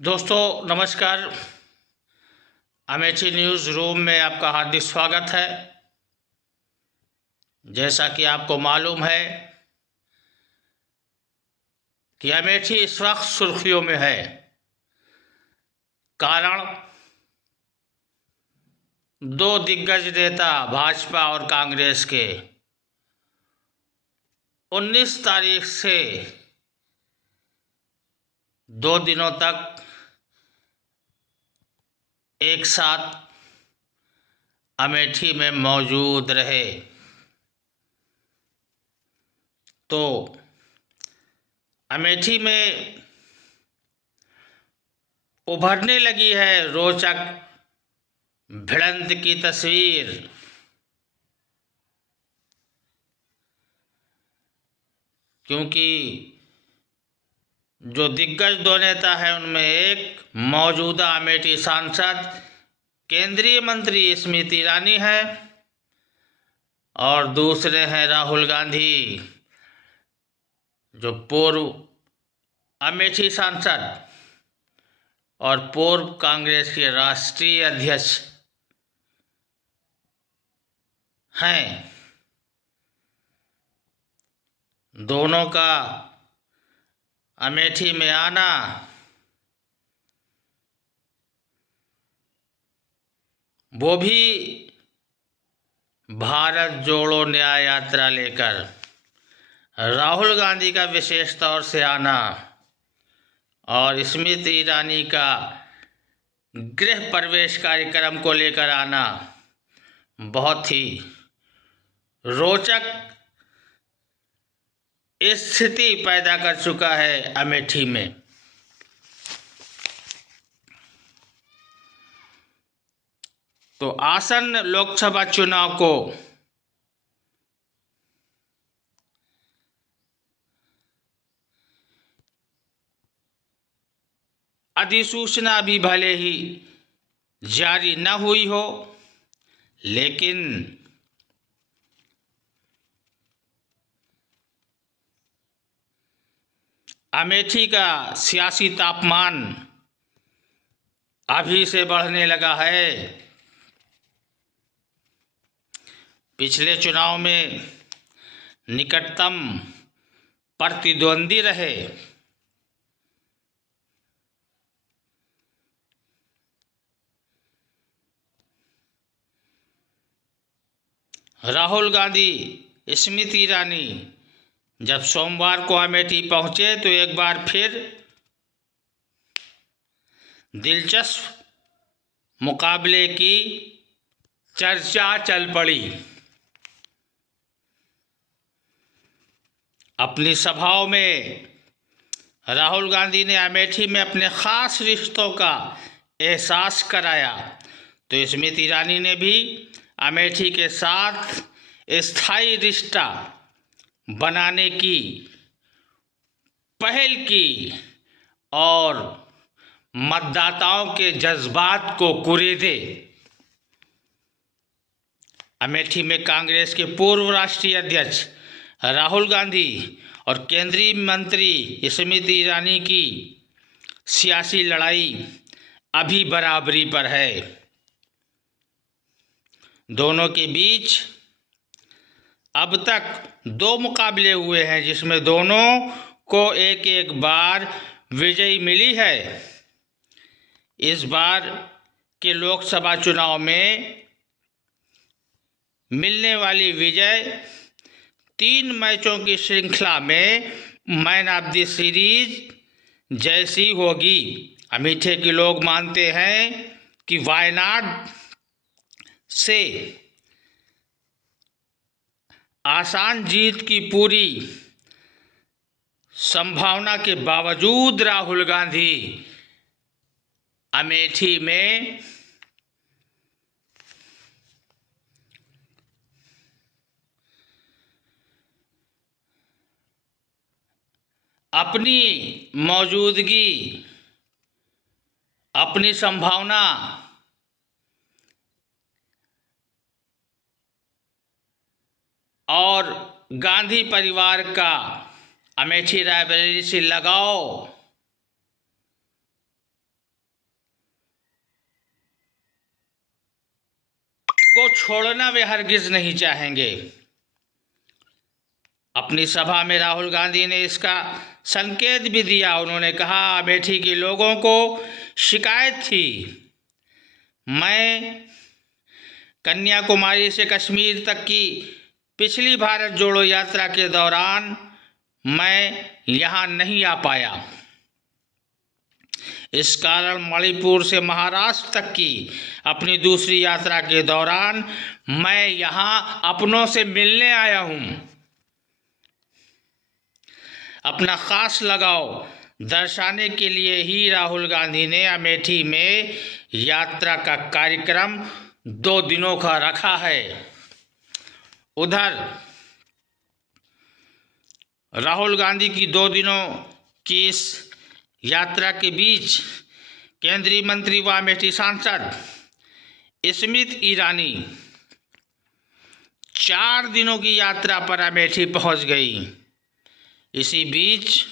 दोस्तों नमस्कार। Amethi news room में आपका हार्दिक स्वागत है। जैसा कि आपको मालूम है कि अमेठी इस वक्त सुर्खियों में है। कारण दो दिग्गज नेता भाजपा और कांग्रेस के 19 तारीख से 2 दिनों तक एक साथ अमेठी में मौजूद रहे, तो अमेठी में उभरने लगी है रोचक भिड़ंत की तस्वीर। क्योंकि जो दिग्गज दो नेता हैं उनमें एक मौजूदा अमेठी सांसद केंद्रीय मंत्री स्मृति ईरानी है और दूसरे हैं राहुल गांधी, जो पूर्व अमेठी सांसद और पूर्व कांग्रेस के राष्ट्रीय अध्यक्ष हैं। दोनों का अमेठी में आना वो भी भारत जोड़ो न्याय यात्रा लेकर, राहुल गांधी का विशेष तौर से आना और स्मृति ईरानी का गृह प्रवेश कार्यक्रम को लेकर आना बहुत ही रोचक स्थिति पैदा कर चुका है अमेठी में। तो आसन्न लोकसभा चुनाव को अधिसूचना अभी भले ही जारी न हुई हो, लेकिन अमेठी का सियासी तापमान अभी से बढ़ने लगा है। पिछले चुनाव में निकटतम प्रतिद्वंदी रहे राहुल गांधी, स्मृति ईरानी जब सोमवार को अमेठी पहुंचे तो एक बार फिर दिलचस्प मुकाबले की चर्चा चल पड़ी। अपनी सभाओं में राहुल गांधी ने अमेठी में अपने खास रिश्तों का एहसास कराया, तो स्मृति ईरानी ने भी अमेठी के साथ स्थायी रिश्ता बनाने की पहल की और मतदाताओं के जज्बात को कुरेदे। अमेठी में कांग्रेस के पूर्व राष्ट्रीय अध्यक्ष राहुल गांधी और केंद्रीय मंत्री स्मृति ईरानी की सियासी लड़ाई अभी बराबरी पर है। दोनों के बीच अब तक 2 मुकाबले हुए हैं, जिसमें दोनों को एक एक बार विजयी मिली है। इस बार के लोकसभा चुनाव में मिलने वाली विजय 3 मैचों की श्रृंखला में मैन ऑफ द सीरीज जैसी होगी। अमेठी के लोग मानते हैं कि वायनाड से आसान जीत की पूरी संभावना के बावजूद राहुल गांधी अमेठी में अपनी मौजूदगी, अपनी संभावना और गांधी परिवार का अमेठी रायबरेली से लगाव छोड़ना वे हरगिज नहीं चाहेंगे। अपनी सभा में राहुल गांधी ने इसका संकेत भी दिया। उन्होंने कहा, अमेठी के लोगों को शिकायत थी, मैं कन्याकुमारी से कश्मीर तक की पिछली भारत जोड़ो यात्रा के दौरान मैं यहाँ नहीं आ पाया। इस कारण मणिपुर से महाराष्ट्र तक की अपनी दूसरी यात्रा के दौरान मैं यहाँ अपनों से मिलने आया हूँ। अपना खास लगाव दर्शाने के लिए ही राहुल गांधी ने अमेठी में यात्रा का कार्यक्रम 2 दिनों का रखा है। उधर राहुल गांधी की 2 दिनों की इस यात्रा के बीच केंद्रीय मंत्री व अमेठी सांसद स्मृति ईरानी 4 दिनों की यात्रा पर अमेठी पहुंच गई। इसी बीच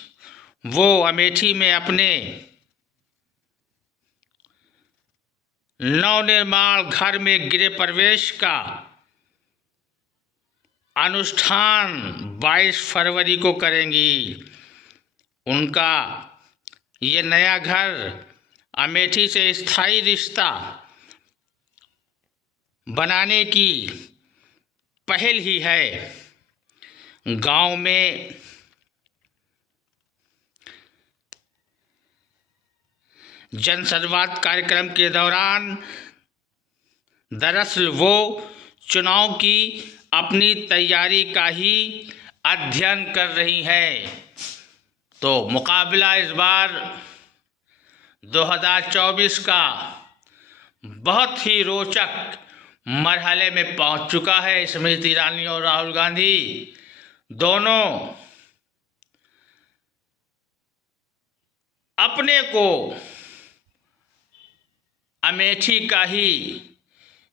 वो अमेठी में अपने नवनिर्माण घर में गृह प्रवेश का अनुष्ठान 22 फरवरी को करेंगी। उनका ये नया घर अमेठी से स्थायी रिश्ता बनाने की पहल ही है। गांव में जनसंवाद कार्यक्रम के दौरान दरअसल वो चुनाव की अपनी तैयारी का ही अध्ययन कर रही हैं। तो मुकाबला इस बार 2024 का बहुत ही रोचक मरहले में पहुंच चुका है। स्मृति ईरानी और राहुल गांधी दोनों अपने को अमेठी का ही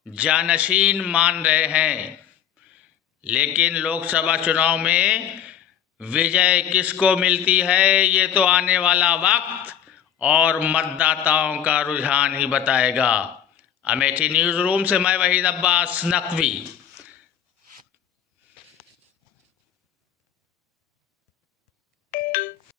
जानशीन मान रहे हैं, लेकिन लोकसभा चुनाव में विजय किसको मिलती है ये तो आने वाला वक्त और मतदाताओं का रुझान ही बताएगा। अमेठी न्यूज़ रूम से मैं वहीद अब्बास नकवी।